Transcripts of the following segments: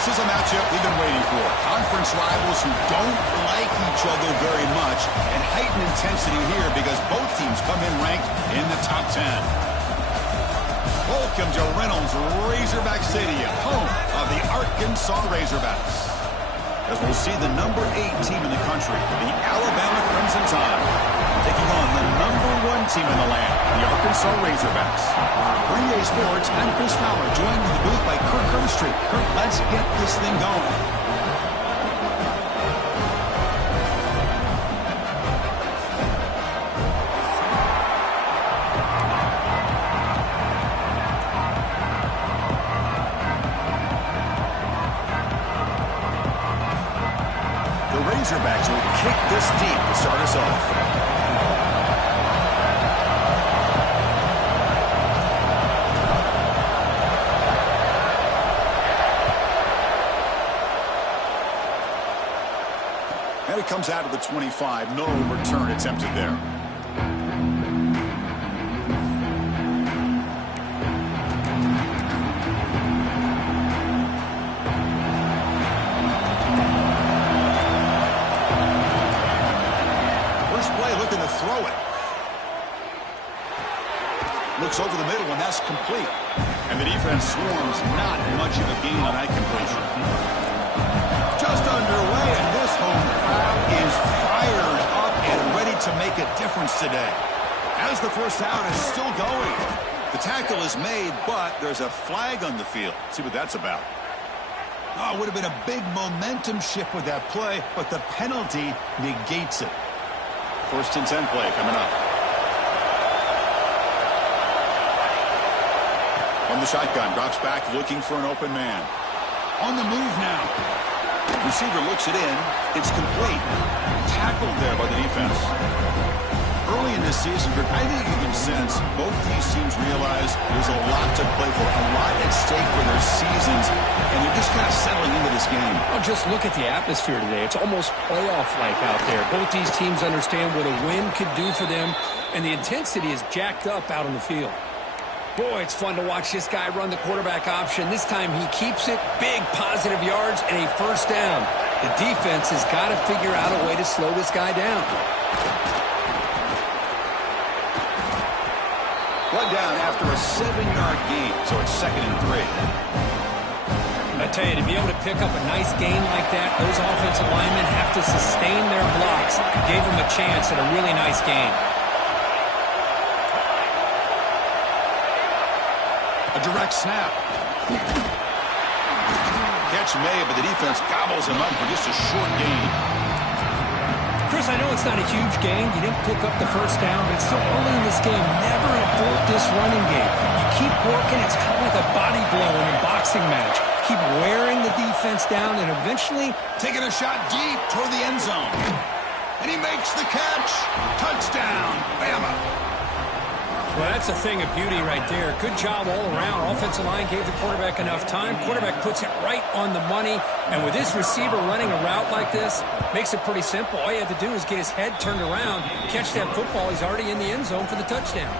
This is a matchup we've been waiting for. Conference rivals who don't like each other very much, and heightened intensity here because both teams come in ranked in the top 10. Welcome to Reynolds Razorback Stadium, home of the Arkansas Razorbacks. As we'll see the number 8 team in the country, the Alabama Crimson Tide, taking on the number 1 team in the land, the Arkansas Razorbacks. For EA Sports, I'm Chris Fowler, joined in the booth by Kirk Herbstreit. Kirk, let's get this thing going. Razorbacks will kick this deep to start us off. And it comes out of the 25. No return attempted there. Looking to throw it. Looks over the middle, and that's complete. And the defense swarms. Not much of a gain on that completion. Just underway, and this home crowd is fired up and ready to make a difference today. As the first down is still going. The tackle is made, but there's a flag on the field. Let's see what that's about. Oh, it would have been a big momentum shift with that play, but the penalty negates it. First and 10 play coming up. From the shotgun, drops back looking for an open man. On the move now. Receiver looks it in. It's complete. Tackled there by the defense. Early in this season, I think you can sense both these teams realize there's a lot to play for, a lot at stake for their seasons, and they're just kind of settling into this game. Oh, just look at the atmosphere today. It's almost playoff-like out there. Both these teams understand what a win could do for them, and the intensity is jacked up out on the field. Boy, it's fun to watch this guy run the quarterback option. This time he keeps it, big positive yards, and a first down. The defense has got to figure out a way to slow this guy down. One down after a 7-yard gain, so it's 2nd and 3. I tell you, to be able to pick up a nice gain like that, those offensive linemen have to sustain their blocks. Gave them a chance at a really nice gain. A direct snap. Catch made, but the defense gobbles him up for just a short gain. Chris, I know it's not a huge gain. You didn't pick up the first down, but it's still early in this game. Never abort this running game. You keep working. It's kind of like a body blow in a boxing match. Keep wearing the defense down, and eventually taking a shot deep toward the end zone. And he makes the catch. Touchdown, Bama. Well, that's a thing of beauty right there. Good job all around. Offensive line gave the quarterback enough time. Quarterback puts it right on the money. And with this receiver running a route like this, makes it pretty simple. All you have to do is get his head turned around, catch that football. He's already in the end zone for the touchdown.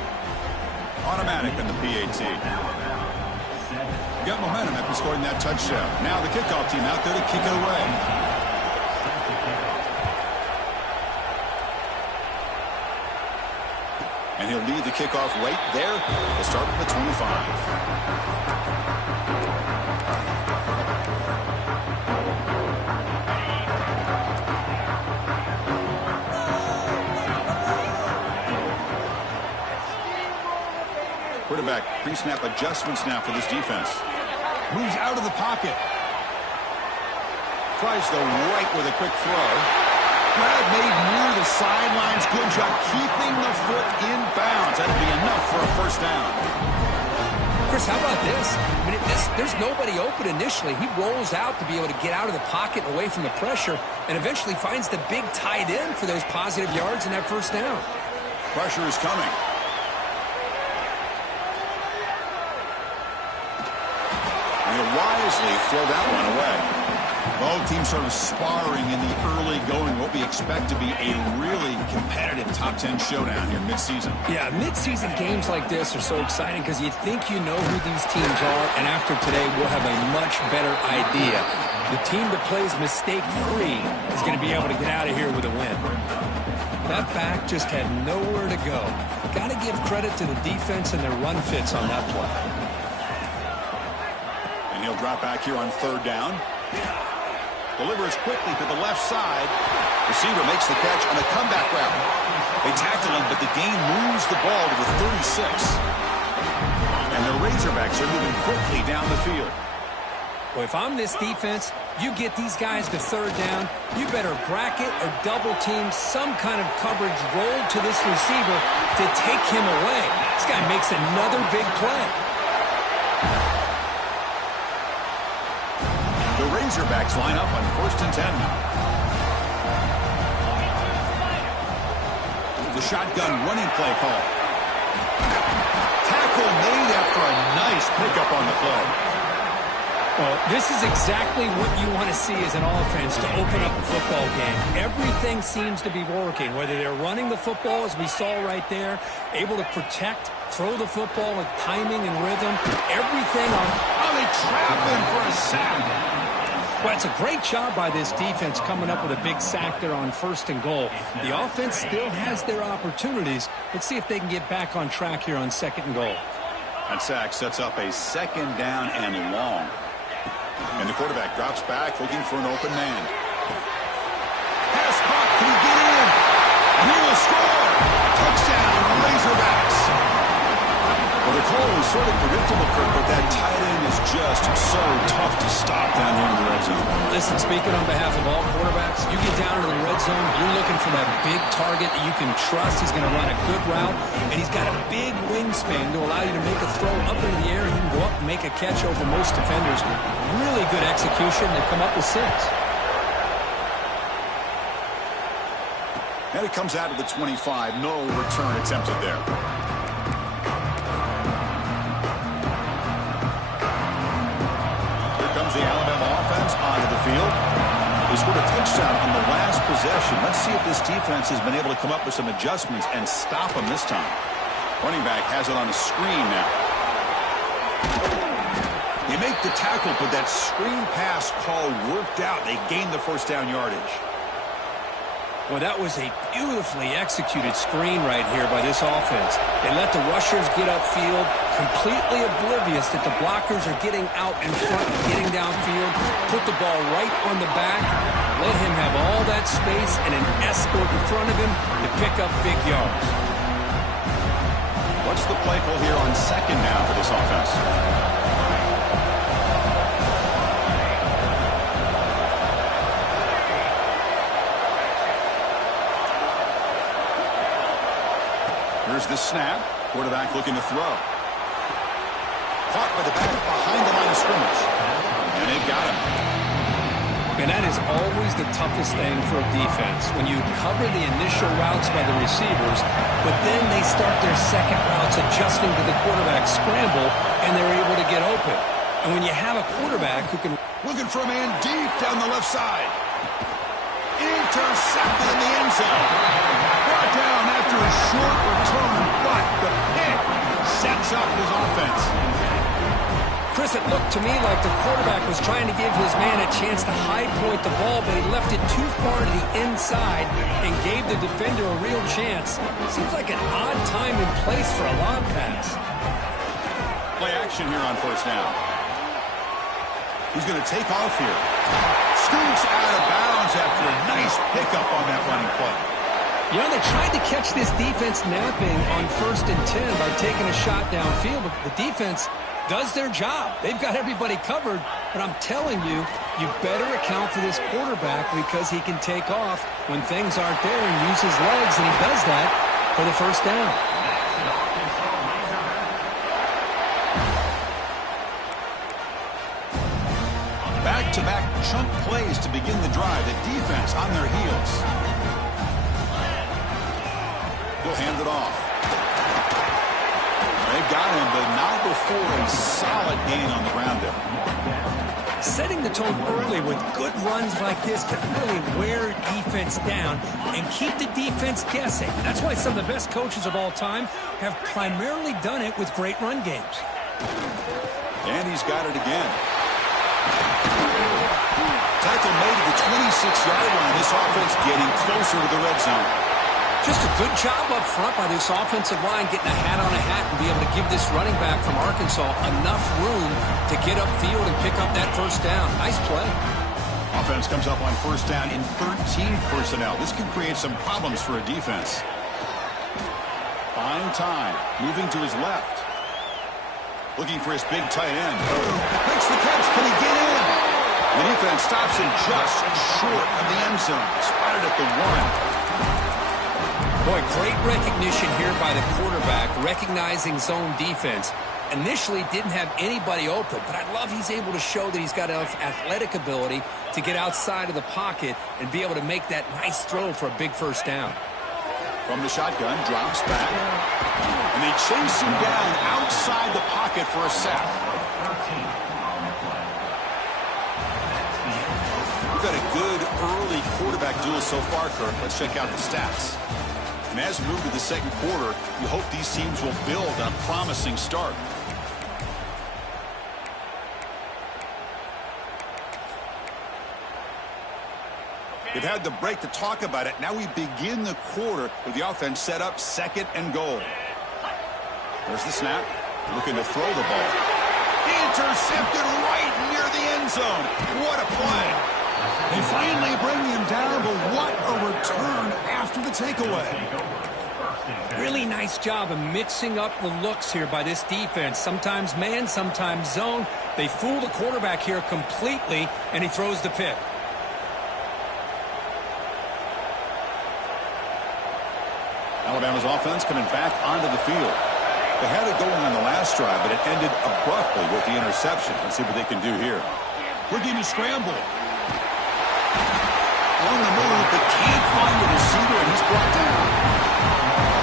Automatic on the PAT. Got momentum after scoring that touchdown. Now the kickoff team out there to kick it away. And he'll lead the kickoff right there. We'll start with the 25. Quarterback pre-snap adjustments now for this defense. Moves out of the pocket. Tries the right with a quick throw. Grab made near the sidelines. Good job keeping the foot in bounds. That'll be enough for a first down. Chris, how about this? I mean, there's nobody open initially. He rolls out to be able to get out of the pocket and away from the pressure, and eventually finds the big tight end for those positive yards and that first down. Pressure is coming. And he'll wisely throw that one away. Both teams sort of sparring in the early going, what we expect to be a really competitive top 10 showdown here mid-season. Yeah, mid-season games like this are so exciting because you think you know who these teams are, and after today we'll have a much better idea. The team that plays mistake-free is going to be able to get out of here with a win. That back just had nowhere to go. Got to give credit to the defense and their run fits on that play. And he'll drop back here on third down. Delivers quickly to the left side. Receiver makes the catch on a comeback route. They tackle him, but the gain moves the ball to the 36. And the Razorbacks are moving quickly down the field. Well, if I'm this defense, you get these guys to third down, you better bracket or double team some kind of coverage roll to this receiver to take him away. This guy makes another big play. The Razorbacks line up on 1st and 10 now. The shotgun running play call. Tackle made after a nice pickup on the play. Well, this is exactly what you want to see as an offense to open up a football game. Everything seems to be working, whether they're running the football, as we saw right there, able to protect, throw the football with timing and rhythm, everything on. Oh, they trap him for a sack. Well, it's a great job by this defense coming up with a big sack there on 1st and goal. The offense still has their opportunities. Let's see if they can get back on track here on 2nd and goal. That sack sets up a 2nd down and long. And the quarterback drops back looking for an open man. Pass caught. Can he get in? And he will score. Touchdown, Razorbacks. Well, the call was sort of predictable, Kirk, but that tight end is just so tough to stop down here in the red zone. Listen, speaking on behalf of all quarterbacks, you get down into the red zone, you're looking for that big target that you can trust. He's going to run a good route, and he's got a big wingspan to allow you to make a throw up into the air. He can go up and make a catch over most defenders. Really good execution. They come up with 6. And it comes out of the 25. No return attempted there. The Alabama offense onto the field. They scored a touchdown on the last possession. Let's see if this defense has been able to come up with some adjustments and stop them this time. Running back has it on a screen now. They make the tackle, but that screen pass call worked out. They gained the 1st down yardage. Well, that was a beautifully executed screen right here by this offense. They let the rushers get upfield, completely oblivious that the blockers are getting out in front, getting downfield, put the ball right on the back, let him have all that space and an escort in front of him to pick up big yards. What's the play call here on 2nd down for this offense? Here's the snap. Quarterback looking to throw. Caught by the back behind the line of scrimmage. And they've got him. And that is always the toughest thing for a defense, when you cover the initial routes by the receivers, but then they start their second routes adjusting to the quarterback scramble, and they're able to get open. And when you have a quarterback who can... Looking for a man deep down the left side. Intercepted in the end zone. Brought down after a short return, but the pick sets up his offense. Chris, it looked to me like the quarterback was trying to give his man a chance to high point the ball, but he left it too far to the inside and gave the defender a real chance. Seems like an odd time and place for a long pass. Play action here on 1st down. He's going to take off here. Scoots out of bounds after a nice pickup on that running play. You know, they tried to catch this defense napping on 1st and 10 by taking a shot downfield, but the defense does their job. They've got everybody covered, but I'm telling you, you better account for this quarterback because he can take off when things aren't there and use his legs, and he does that for the 1st down. Back-to-back chunk plays to begin the drive. The defense on their heels. They'll hand it off. They've got him, but not before a solid gain on the ground there. Setting the tone early with good runs like this can really wear defense down and keep the defense guessing. That's why some of the best coaches of all time have primarily done it with great run games. And he's got it again. Tackle made at the 26-yard line. This offense getting closer to the red zone. Just a good job up front by this offensive line, getting a hat on a hat and be able to give this running back from Arkansas enough room to get upfield and pick up that first down. Nice play. Offense comes up on first down in 13 personnel. This can create some problems for a defense. Buying time, moving to his left. Looking for his big tight end. Makes the catch. Can he get in? The defense stops him just short of the end zone. Spotted at the 1. Boy, great recognition here by the quarterback, recognizing zone defense. Initially didn't have anybody open, but I love he's able to show that he's got enough athletic ability to get outside of the pocket and be able to make that nice throw for a big first down. From the shotgun, drops back. And they chase him down outside the pocket for a sack. We've had a good early quarterback duel so far, Kirk. Let's check out the stats. And as we move to the second quarter, you hope these teams will build on a promising start. They've had the break to talk about it. Now we begin the quarter with the offense set up 2nd and goal. There's the snap. Looking to throw the ball. Intercepted right near the end zone. What a play. They finally bring him down, but what a return after the takeaway. Really nice job of mixing up the looks here by this defense. Sometimes man, sometimes zone. They fool the quarterback here completely, and he throws the pick. Alabama's offense coming back onto the field. They had it going on the last drive, but it ended abruptly with the interception. Let's see what they can do here. Looking to scramble. On the move, but can't find the receiver, and he's brought down.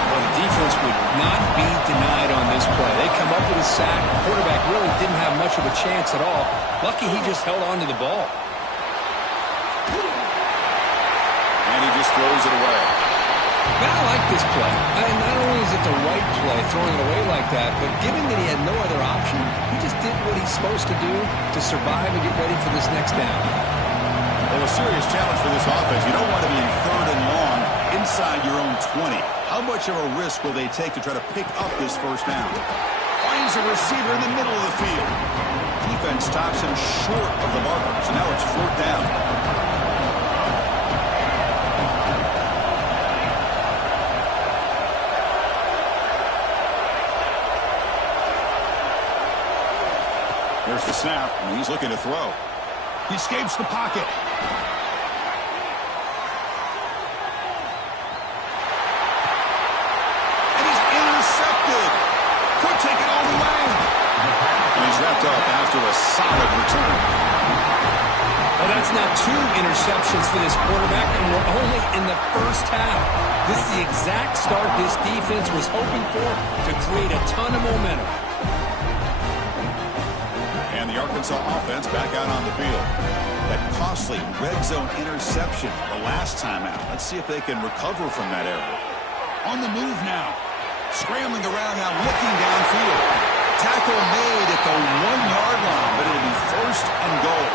Well, the defense would not be denied on this play. They come up with a sack. The quarterback really didn't have much of a chance at all. Lucky he just held on to the ball. And he just throws it away. Man, I like this play. Not only is it the right play, throwing it away like that, but given that he had no other option, he just did what he's supposed to do to survive and get ready for this next down. Well, a serious challenge for this offense. You don't want to be in 3rd and long inside your own 20. How much of a risk will they take to try to pick up this first down? Finds a receiver in the middle of the field. Defense stops him short of the marker, so now it's 4th down. There's the snap, and he's looking to throw. He escapes the pocket. And he's intercepted. Could take it all the way. And he's wrapped up after a solid return. Well, that's now 2 interceptions for this quarterback, and we're only in the first half. This is the exact start this defense was hoping for to create a ton of momentum. And the Arkansas offense back out on the field. That costly red zone interception the last time out. Let's see if they can recover from that error. On the move now. Scrambling around now, looking downfield. Tackle made at the 1-yard line, but it'll be 1st and goal.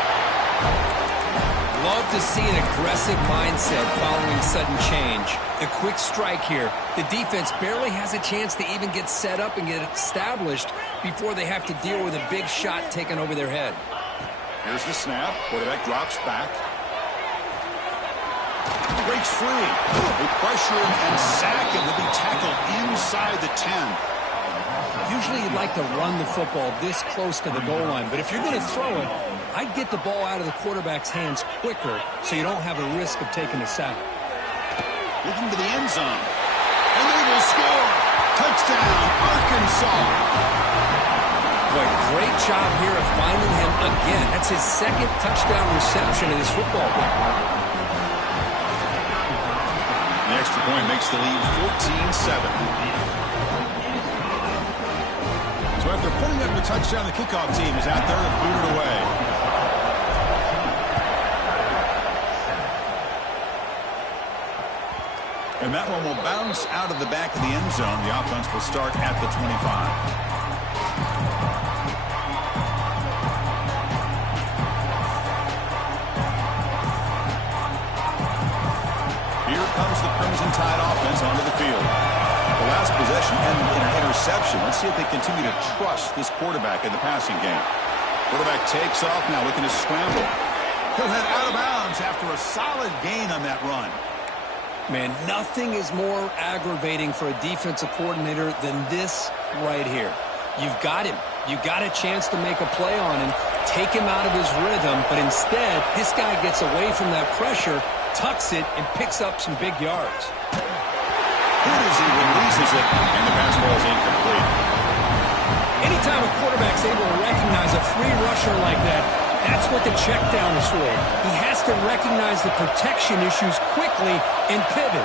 Love to see an aggressive mindset following sudden change. The quick strike here. The defense barely has a chance to even get set up and get established before they have to deal with a big shot taken over their head. Here's the snap. Quarterback drops back. Breaks free. They pressure him and sack him. He'll be tackled inside the 10. Usually you'd like to run the football this close to the goal line, but if you're going to throw it, I'd get the ball out of the quarterback's hands quicker so you don't have a risk of taking a sack. Looking to the end zone. And they will score. Touchdown, Arkansas. Boy, great job here of finding him again. That's his 2nd touchdown reception in this football game. The extra point makes the lead 14-7. So after putting up a touchdown, the kickoff team is out there to boot it away. And that one will bounce out of the back of the end zone. The offense will start at the 25. Here comes the Crimson Tide offense onto the field. The last possession ended in an interception. Let's see if they continue to trust this quarterback in the passing game. Quarterback takes off now, looking to scramble. He'll head out of bounds after a solid gain on that run. Man, nothing is more aggravating for a defensive coordinator than this right here. You've got him. You've got a chance to make a play on him, take him out of his rhythm, but instead, this guy gets away from that pressure, tucks it, and picks up some big yards. Here as he releases it, and the pass ball is incomplete. Anytime a quarterback's able to recognize a free rusher like that, that's what the check down is for. He has to recognize the protection issues quickly and pivot.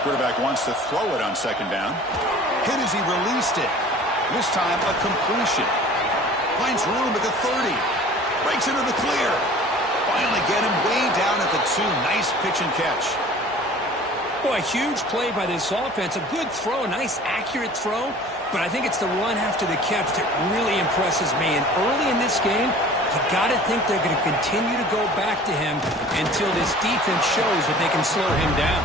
Quarterback wants to throw it on second down. Hit as he released it. This time a completion. Finds room at the 30. Breaks into the clear. Finally get him way down at the 2. Nice pitch and catch. Boy, a huge play by this offense. A good throw, a nice accurate throw. But I think it's the run after the catch that really impresses me. And early in this game, you got to think they're going to continue to go back to him until this defense shows that they can slow him down.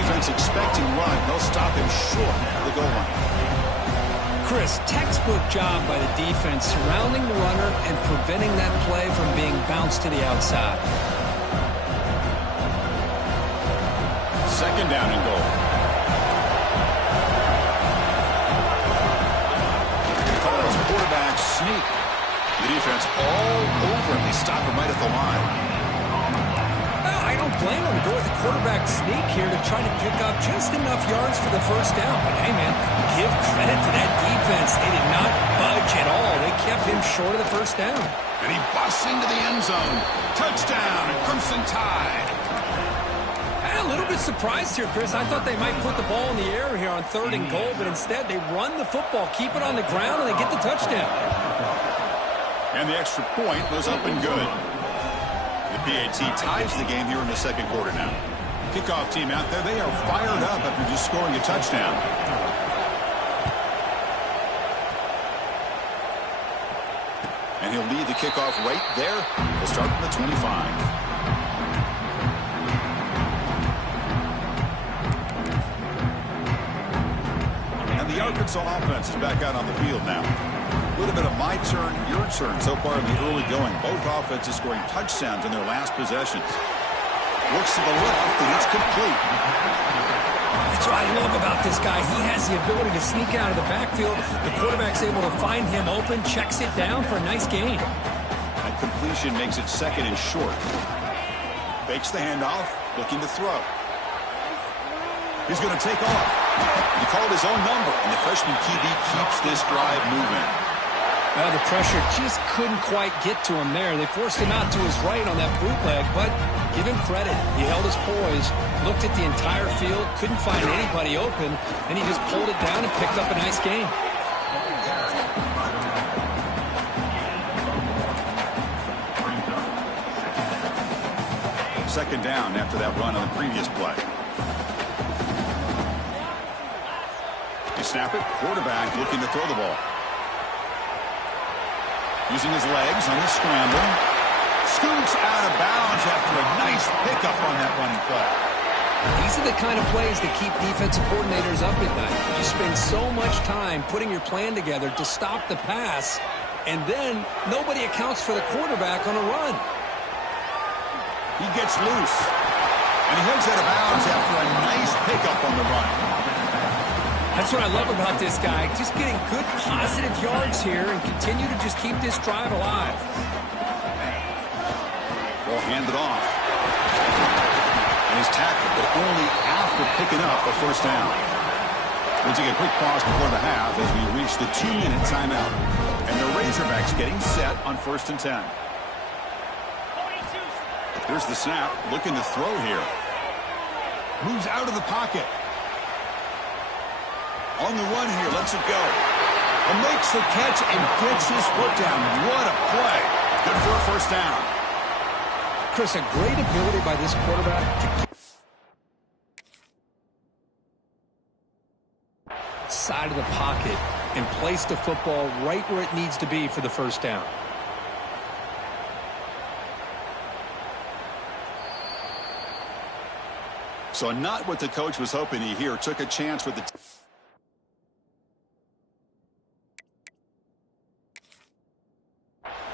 Defense expecting run. They'll stop him short of the goal line. Chris, textbook job by the defense surrounding the runner and preventing that play from being bounced to the outside. Second down and goal. Calls quarterback sneak. The defense all over him. They stop him right at the line. Well, I don't blame him to go with the quarterback sneak here to try to pick up just enough yards for the first down. But hey, man, give credit to that defense. They did not budge at all. They kept him short of the first down. And he busts into the end zone. Touchdown, Crimson Tide. A little bit surprised here, Chris. I thought they might put the ball in the air here on 3rd and goal, but instead they run the football, keep it on the ground, and they get the touchdown. And the extra point was up and good. The PAT ties the game here in the second quarter now. Kickoff team out there, they are fired up after just scoring a touchdown. And he'll lead the kickoff right there. We'll start from the 25. The Arkansas offense is back out on the field now. A little bit of my turn, your turn so far in the early going. Both offenses scoring touchdowns in their last possessions. Looks to the left, and it's complete. That's what I love about this guy. He has the ability to sneak out of the backfield. The quarterback's able to find him open, checks it down for a nice gain. That completion makes it second and short. Fakes the handoff, looking to throw. He's going to take off. He called his own number, and the freshman QB keeps this drive moving. Well, the pressure just couldn't quite get to him there. They forced him out to his right on that bootleg, but give him credit. He held his poise, looked at the entire field, couldn't find anybody open, and he just pulled it down and picked up a nice gain. Second down after that run on the previous play. Snap it. Quarterback looking to throw the ball. Using his legs on the scramble. Scoots out of bounds after a nice pickup on that running play. These are the kind of plays that keep defensive coordinators up at night. You spend so much time putting your plan together to stop the pass, and then nobody accounts for the quarterback on a run. He gets loose. And he heads out of bounds after a nice pickup on the run. That's what I love about this guy. Just getting good, positive yards here and continue to just keep this drive alive. Ball handed off. And he's tackled, but only after picking up a first down. We'll take a quick pause before the half as we reach the 2-minute timeout. And the Razorbacks getting set on 1st and 10. Here's the snap, looking to throw here. Moves out of the pocket. On the run here, lets it go. And makes the catch and gets his foot down. What a play. Good for a first down. Chris, a great ability by this quarterback to keep side of the pocket and place the football right where it needs to be for the first down. So not what the coach was hoping to hear. Took a chance with the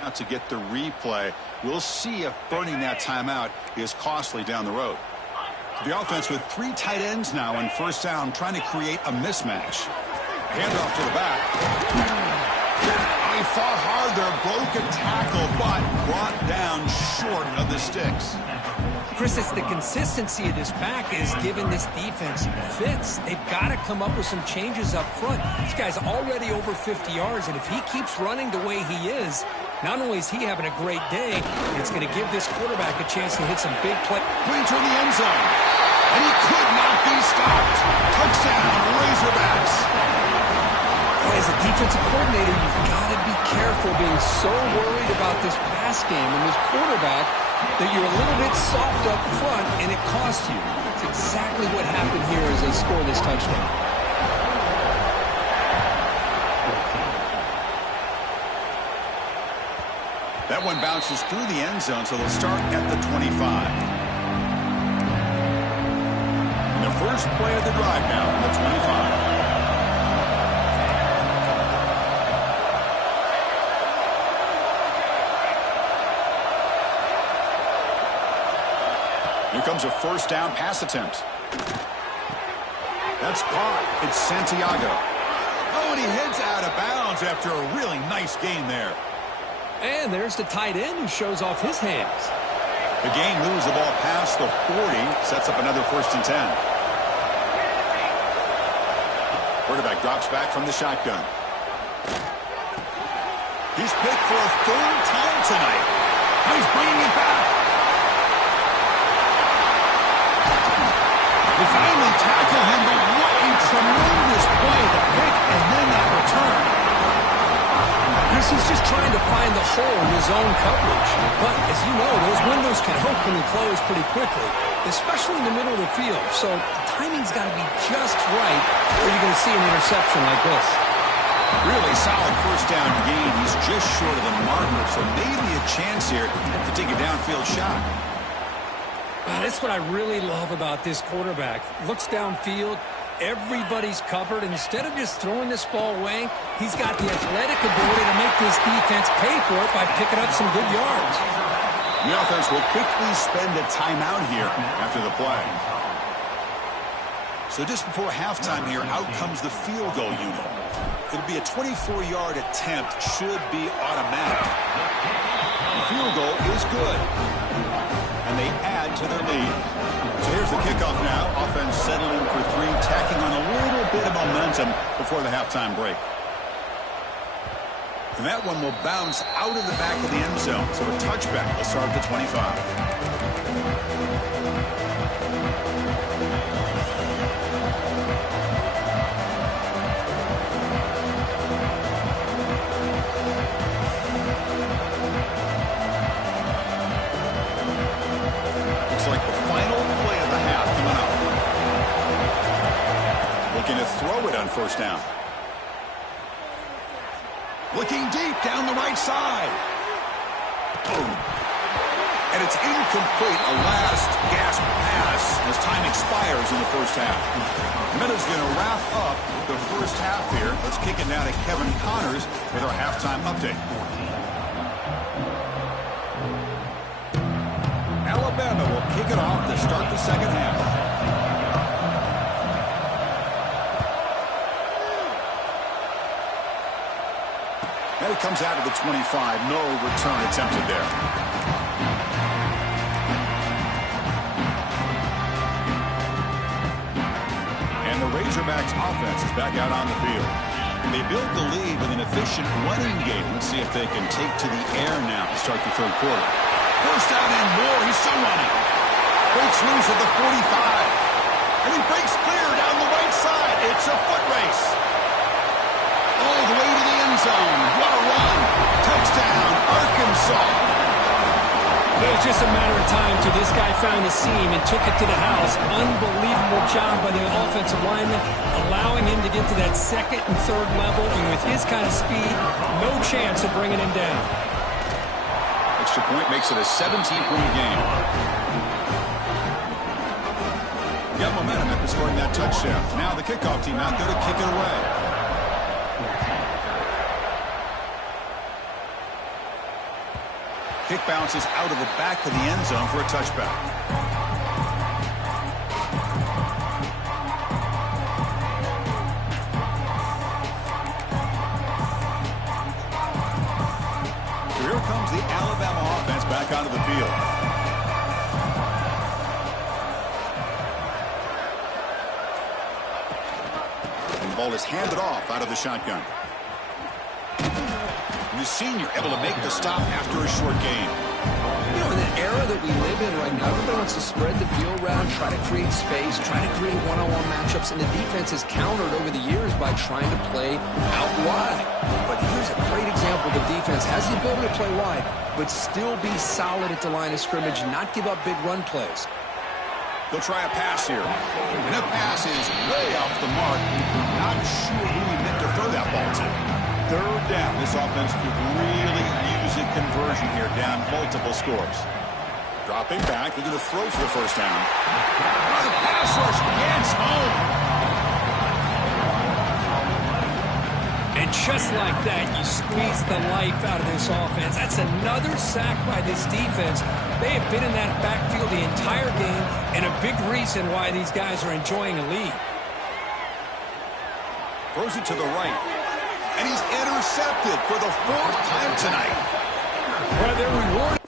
now to get the replay. We'll see if burning that timeout is costly down the road. The offense with 3 tight ends now on first down, trying to create a mismatch. Handoff to the back. He fought hard there, broke a tackle, but brought down short of the sticks. Chris, it's the consistency of this back is giving this defense fits. They've got to come up with some changes up front. This guy's already over 50 yards, and if he keeps running the way he is, not only is he having a great day, it's going to give this quarterback a chance to hit some big play. Clincher in the end zone, and he could not be stopped. Touchdown, Razorbacks. As a defensive coordinator, you've got to be careful being so worried about this pass game and this quarterback that you're a little bit soft up front and it costs you. That's exactly what happened here as they score this touchdown. That one bounces through the end zone, so they'll start at the 25. And the first play of the drive now from the 25. Here comes a first down pass attempt. That's caught. It's Santiago. Oh, and he heads out of bounds after a really nice gain there. And there's the tight end who shows off his hands. The gain moves the ball past the 40, sets up another 1st and 10. Quarterback drops back from the shotgun. He's picked for a 3rd time tonight. He's bringing it back. They finally tackle him, but what a tremendous play. The pick and then that return. Chris, he's just trying to find the hole in his own coverage. But as you know, those windows can open and close pretty quickly, especially in the middle of the field. So the timing's got to be just right, or you're going to see an interception like this. Really solid first down gain. He's just short of the marker, so maybe a chance here to take a downfield shot. That's what I really love about this quarterback. Looks downfield, everybody's covered. Instead of just throwing this ball away, he's got the athletic ability to make this defense pay for it by picking up some good yards. The offense will quickly spend a timeout here after the play. So just before halftime here, out comes the field goal unit. It'll be a 24-yard attempt, should be automatic. The field goal is good. And they add to their lead. So here's the kickoff now. Offense settling for 3, tacking on a little bit of momentum before the halftime break. And that one will bounce out of the back of the end zone. So a touchback will start at the 25. Like the final play of the half coming up. Looking to throw it on first down. Looking deep down the right side. Boom. And it's incomplete. A last gasp pass as time expires in the first half. Minutes going to wrap up the first half here. Let's kick it now to Kevin Connors with our halftime update. Alabama will kick it off to start the second half. And it comes out of the 25. No return attempted there. And the Razorbacks offense is back out on the field. They built the lead with an efficient running game. Let's see if they can take to the air now to start the 3rd quarter. First down and more. He's still running. Breaks loose at the 45. And he breaks clear down the right side. It's a foot race. All the way to the end zone. What a run. Touchdown, Arkansas. It was just a matter of time till this guy found the seam and took it to the house. Unbelievable job by the offensive lineman, allowing him to get to that second and third level. And with his kind of speed, no chance of bringing him down. Extra point makes it a 17-point game. Got momentum after scoring that touchdown. Now the kickoff team out there to kick it away. Kick bounces out of the back of the end zone for a touchback. So here comes the Alabama offense back onto the field. And the ball is handed off out of the shotgun. And the senior able to make the stop after a short gain. You know, in the era that we live in right now, everybody wants to spread the field around, try to create space, try to create one-on-one matchups, and the defense has countered over the years by trying to play out wide. But here's a great example. The defense has the ability to play wide, but still be solid at the line of scrimmage, not give up big run plays. They'll try a pass here. And that pass is way off the mark. Not sure who he meant to throw that ball to. Third down. This offense could really use a conversion here, down multiple scores. Dropping back. They're going to throw for the first down. The pass rush gets home. And just like that, you squeeze the life out of this offense. That's another sack by this defense. They have been in that backfield the entire game, and a big reason why these guys are enjoying a lead. Throws it to the right. And he's intercepted for the fourth time tonight. Well, they're rewarded.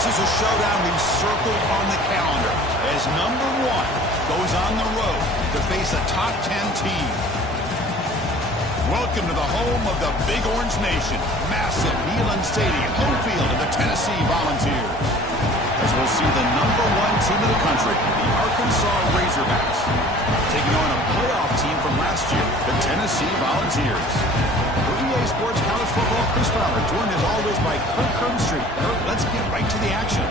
This is a showdown we've circled on the calendar as number 1 goes on the road to face a top 10 team. Welcome to the home of the Big Orange Nation. Massive Neyland Stadium, home field of the Tennessee Volunteers. As we'll see the number 1 team in the country, the Arkansas Razorbacks, taking on a playoff team from last year, the Tennessee Volunteers. For EA Sports College Football, Chris Fowler, joined as always by Kirk Herbstreit. Kirk, let's get right to the action.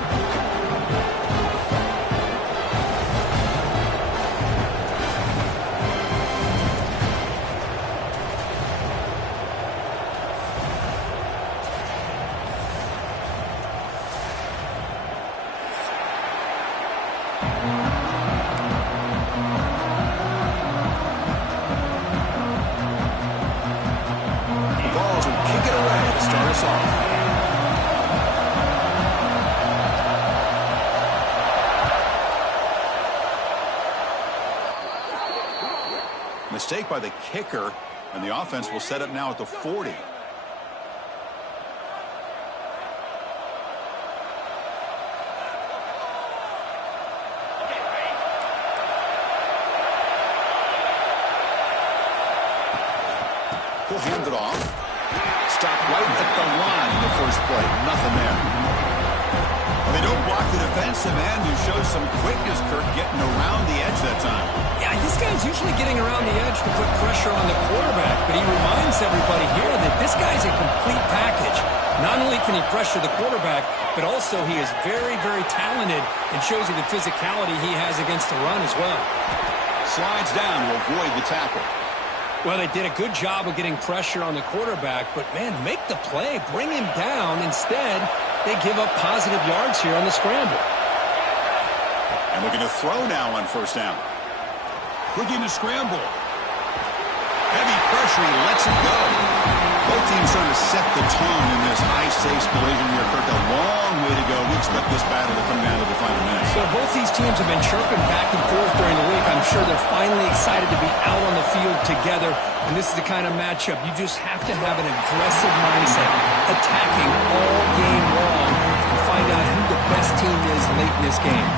Mistake by the kicker, and the offense will set up now at the 40. He'll hand it off. Stop right at the line in the first play. Nothing there. They don't block the defensive end, who shows some quickness, Kirk, getting around the edge that time. Yeah, this guy's usually getting around the edge to put pressure on the quarterback, but he reminds everybody here that this guy's a complete package. Not only can he pressure the quarterback, but also he is very, very talented and shows you the physicality he has against the run as well. Slides down to avoid the tackle. Well, they did a good job of getting pressure on the quarterback, but, man, make the play, bring him down. Instead, they give up positive yards here on the scramble. And looking to throw now on first down. Looking to scramble. Heavy pressure, he lets it go. Both teams trying to set the tone in this high-stakes collision here, Kirk. A long way to go. We expect this battle to come down to the final minutes. So both these teams have been chirping back and forth during the week. I'm sure they're finally excited to be out on the field together. And this is the kind of matchup you just have to have an aggressive mindset, attacking all game long and find out who the best team is late in this game.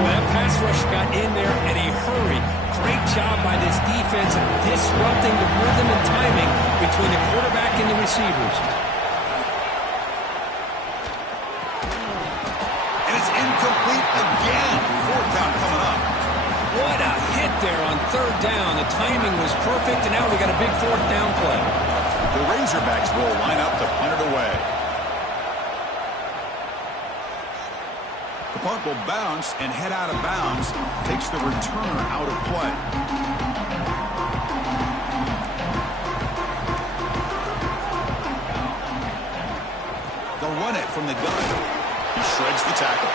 Well, that pass rush got in there in a hurry. Great job by this defense of disrupting the rhythm and timing between the quarterback and the receivers. And it's incomplete again. Fourth down coming up. What a hit there on third down. The timing was perfect, and now we got a big fourth down play. The Razorbacks will line up to punt it away. The punt will bounce and head out of bounds. Takes the returner out of play. They'll run it from the gun. He shreds the tackle.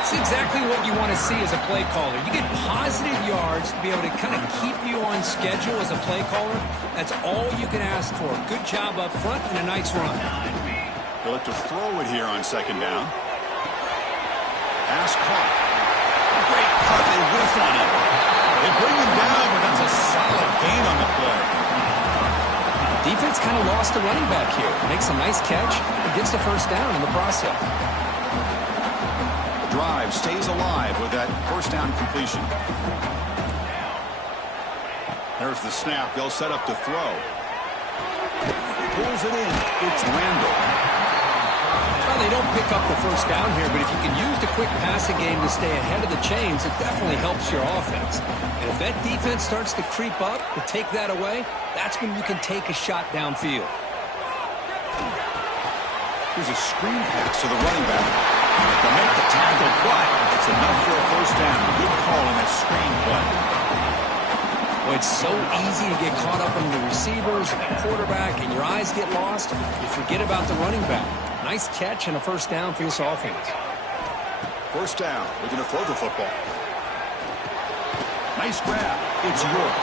That's exactly what you want to see as a play caller. You get positive yards to be able to kind of keep you on schedule as a play caller. That's all you can ask for. Good job up front and a nice run. They'll look to throw it here on second down. Pass caught. Great cut. They whiff on him. They bring him down, but that's a solid gain on the play. Defense kind of lost a running back here. Makes a nice catch and gets the first down in the process. The drive stays alive with that first down completion. There's the snap. They'll set up to throw. Pulls it in. It's Randall. Well, they don't pick up the first down here, but if you can use the quick passing game to stay ahead of the chains, it definitely helps your offense. And if that defense starts to creep up to take that away, that's when you can take a shot downfield. Here's a screen pass to the running back. They'll make the tackle, but it's enough for a first down. Good call on that screen play. Well, it's so easy to get caught up in the receivers and the quarterback, and your eyes get lost. You forget about the running back. Nice catch and a first down for this offense. First down. Looking to throw the football. Nice grab. It's York.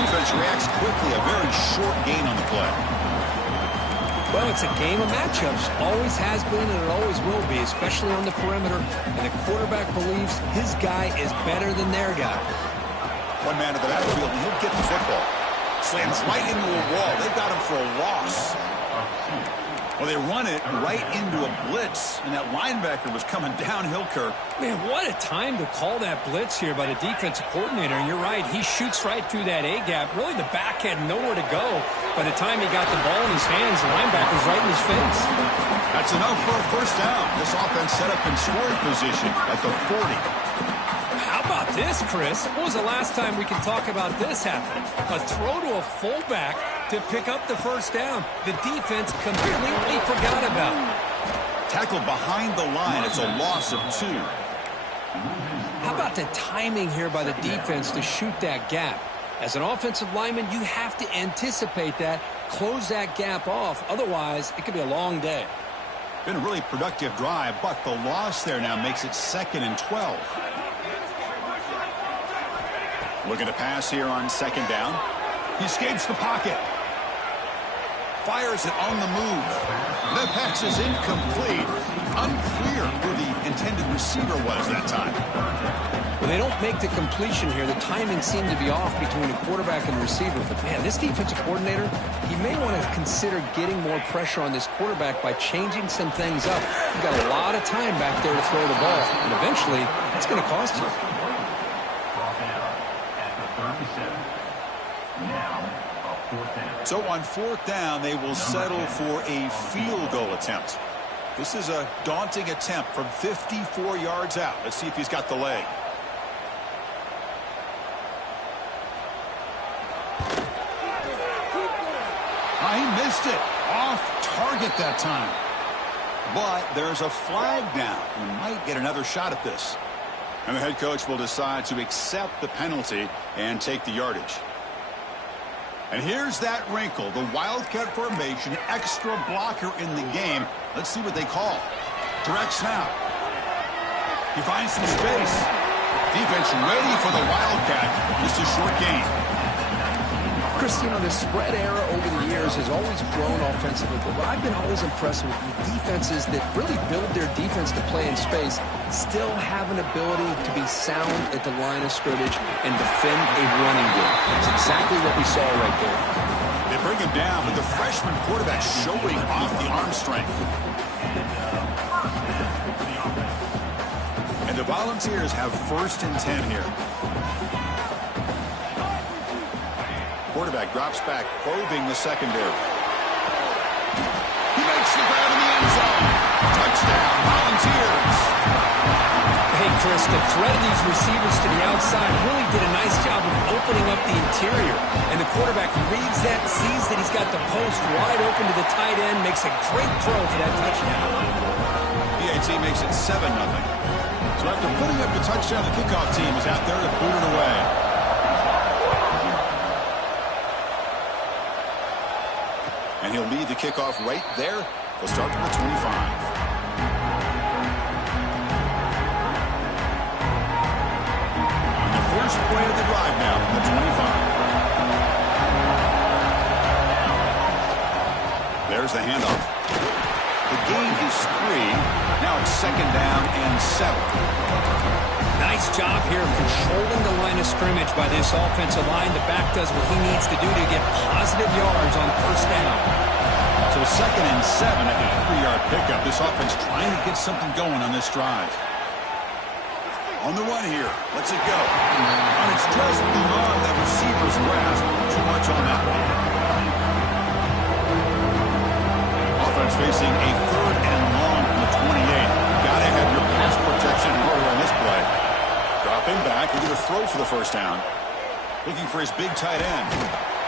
Defense reacts quickly. A very short gain on the play. Well, it's a game of matchups. Always has been and it always will be, especially on the perimeter. And the quarterback believes his guy is better than their guy. One man to the backfield, and he'll get the football. Slams right into a wall. They got him for a loss. Well, they run it right into a blitz, and that linebacker was coming downhill, Kirk. Man, what a time to call that blitz here by the defensive coordinator. And you're right, he shoots right through that A-gap. Really, the back had nowhere to go. By the time he got the ball in his hands, the linebacker's right in his face. That's enough for a first down. This offense set up in scoring position at the 40. How about this, Chris? When was the last time we can talk about this happen? A throw to a fullback to pick up the first down. The defense completely forgot about it. Tackled behind the line. It's a loss of 2. How about the timing here by the defense to shoot that gap? As an offensive lineman, you have to anticipate that, close that gap off. Otherwise, it could be a long day. Been a really productive drive, but the loss there now makes it 2nd and 12. Looking to pass here on 2nd down. He escapes the pocket. Fires it on the move. The pass is incomplete. Unclear who the intended receiver was that time. Well, they don't make the completion here. The timing seemed to be off between the quarterback and the receiver. But, man, this defensive coordinator, he may want to consider getting more pressure on this quarterback by changing some things up. You've got a lot of time back there to throw the ball. And eventually, it's going to cost you. So on 4th down, they will settle for a field goal attempt. This is a daunting attempt from 54 yards out. Let's see if he's got the leg. He missed it. Off target that time. But there's a flag now. He might get another shot at this. And the head coach will decide to accept the penalty and take the yardage. And here's that wrinkle, the Wildcat formation, extra blocker in the game. Let's see what they call. Direct snap. He finds some space. Defense ready for the Wildcat. Just a short gain. Chris, you know, the spread era over the years has always grown offensively, but what I've been always impressed with defenses that really build their defense to play in space still have an ability to be sound at the line of scrimmage and defend a running game. That's exactly what we saw right there. They bring him down, but the freshman quarterback showing off the arm strength. And the Volunteers have 1st and 10 here. Quarterback drops back, probing the secondary. He makes the grab in the end zone. Touchdown, Volunteers. Hey, Chris, the threat of these receivers to the outside really did a nice job of opening up the interior. And the quarterback reads that, sees that he's got the post wide open to the tight end, makes a great throw for that touchdown. PAT makes it 7-0. So after putting up the touchdown, the kickoff team is out there to boot it away. And he'll lead the kickoff right there. He'll start from the 25. And the first play of the drive now from the 25. There's the handoff. The gain is 3. Now it's 2nd down and 7. Nice job here of controlling the line of scrimmage by this offensive line. The back does what he needs to do to get positive yards on 1st down. So 2nd and 7 at the 3-yard pickup. This offense trying to get something going on this drive. On the run here. Let's it go. And it's just beyond that receiver's grasp. Too much on that one. Offense facing a 3rd and long from the 28. Gotta have your pass protection in order on this play. Dropping back, he's going to throw for the 1st down. Looking for his big tight end.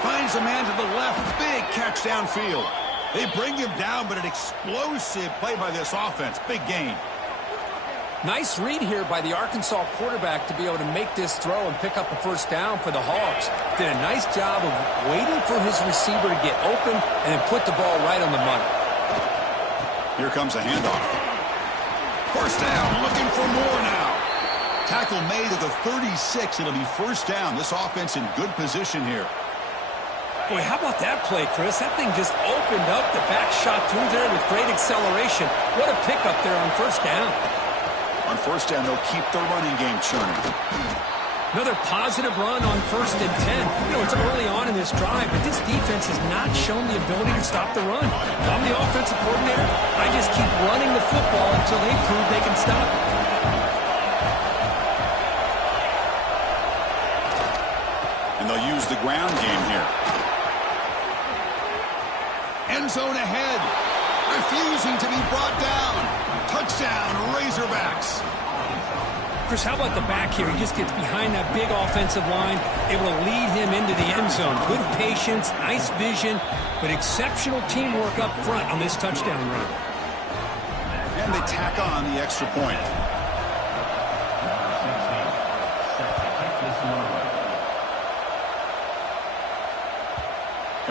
Finds a man to the left. Big catch downfield. They bring him down, but an explosive play by this offense. Big gain. Nice read here by the Arkansas quarterback to be able to make this throw and pick up a 1st down for the Hogs. Did a nice job of waiting for his receiver to get open and then put the ball right on the money. Here comes a handoff. 1st down, looking for more now. Tackle made at the 36. It'll be 1st down. This offense in good position here. Boy, how about that play, Chris? That thing just opened up. The back shot through there with great acceleration. What a pickup there on 1st down. On 1st down, they'll keep the running game churning. Another positive run on 1st and 10. You know, it's early on in this drive, but this defense has not shown the ability to stop the run. If I'm the offensive coordinator, I just keep running the football until they prove they can stop it. And they'll use the ground game here. End zone ahead. Refusing to be brought down. Touchdown, Razorbacks. Chris, how about the back here? He just gets behind that big offensive line, able to lead him into the end zone. Good patience, nice vision, but exceptional teamwork up front on this touchdown run. And they tack on the extra point.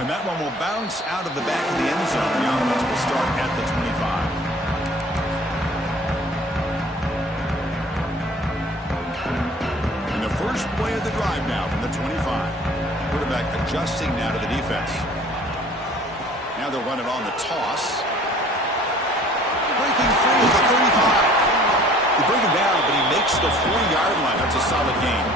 And that one will bounce out of the back of the end zone. The offense will start at the 25. First play of the drive now from the 25. Quarterback adjusting now to the defense. Now they'll run it on the toss. Breaking free at the 35. They bring him down, but he makes the 40-yard line. That's a solid gain.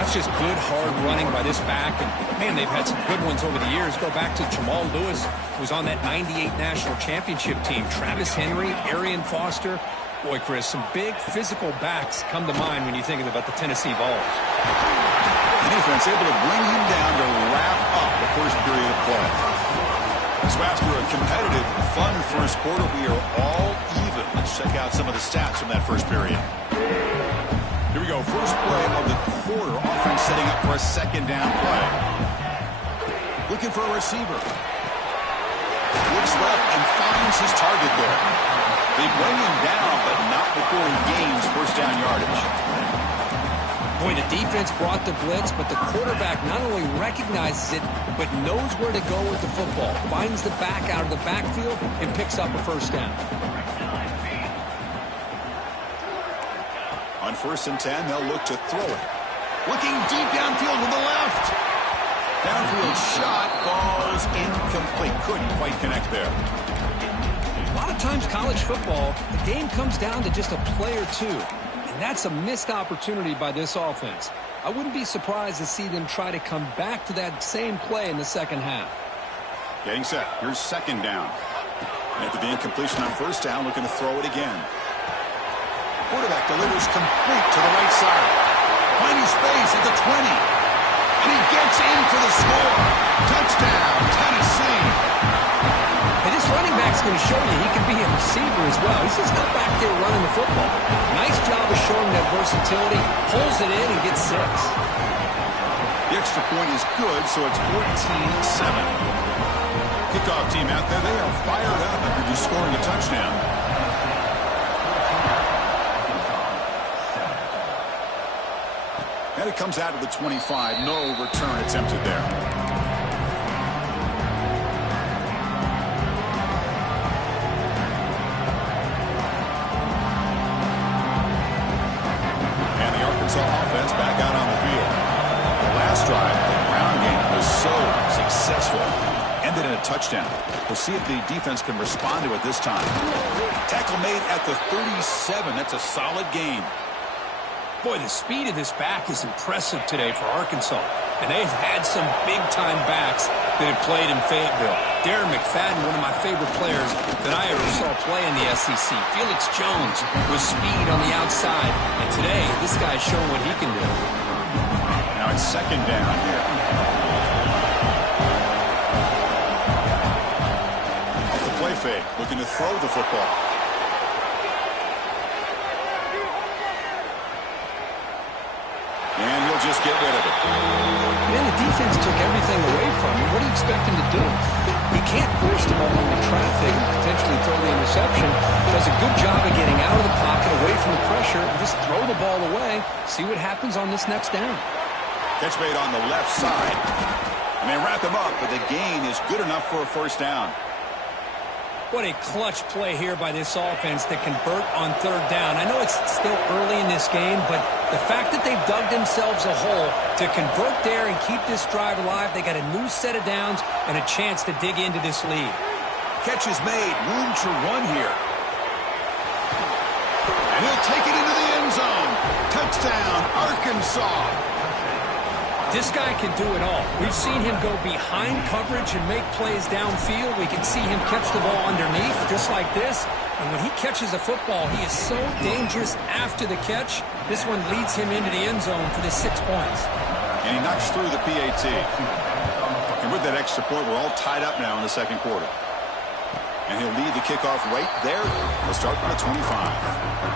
That's just good, hard running by this back. And, man, they've had some good ones over the years. Go back to Jamal Lewis, who was on that 98 National Championship team. Travis Henry, Arian Foster. Boy, Chris, some big physical backs come to mind when you're thinking about the Tennessee Vols. The defense able to bring him down to wrap up the first period of play. So after a competitive, fun first quarter, we are all even. Let's check out some of the stats from that first period. Here we go. First play of the quarter. Offense setting up for a second down play. Looking for a receiver. Looks left and finds his target there. They bring him down, but not before he gains first down yardage. Boy, the defense brought the blitz, but the quarterback not only recognizes it, but knows where to go with the football. Finds the back out of the backfield and picks up a first down. On 1st and 10, they'll look to throw it. Looking deep downfield to the left. Downfield shot falls incomplete. Couldn't quite connect there. A lot of times college football, the game comes down to just a play or two. And that's a missed opportunity by this offense. I wouldn't be surprised to see them try to come back to that same play in the second half. Getting set. Here's second down. After the incompletion on first down, looking to throw it again. Quarterback delivers complete to the right side. Finding space at the 20. And he gets in for the score. Touchdown, Tennessee. And this running back's going to show you he can be a receiver as well. He's just not back there running the football. Nice job of showing that versatility. Pulls it in and gets 6. The extra point is good, so it's 14-7. Kickoff team out there, they are fired up after just scoring a touchdown. And it comes out of the 25. No return attempted there. Offense back out on the field. The last drive, the ground game was so successful. Ended in a touchdown. We'll see if the defense can respond to it this time. Tackle made at the 37. That's a solid gain. Boy, the speed of this back is impressive today for Arkansas. And they've had some big-time backs that have played in Fayetteville. Darren McFadden, one of my favorite players that I ever saw play in the SEC. Felix Jones with speed on the outside. And today, this guy's showing what he can do. Now it's second down here. Off the play fake, looking to throw the football. And he'll just get rid of it. Man, the defense took everything away from him. What do you expect him to do? He can't force the ball into traffic and potentially throw the interception. Does a good job of getting out of the pocket, away from the pressure, and just throw the ball away. See what happens on this next down. Catch made on the left side. And they wrap him up, but the gain is good enough for a first down. What a clutch play here by this offense to convert on third down. I know it's still early in this game, but the fact that they've dug themselves a hole to convert there and keep this drive alive, they got a new set of downs and a chance to dig into this lead. Catch is made. Room to run here. And he'll take it into the end zone. Touchdown, Arkansas. This guy can do it all. We've seen him go behind coverage and make plays downfield. We can see him catch the ball underneath, just like this. And when he catches a football, he is so dangerous after the catch. This one leads him into the end zone for the 6 points. And he knocks through the PAT. And with that extra point, we're all tied up now in the second quarter. And he'll lead the kickoff right there. He'll start from the 25.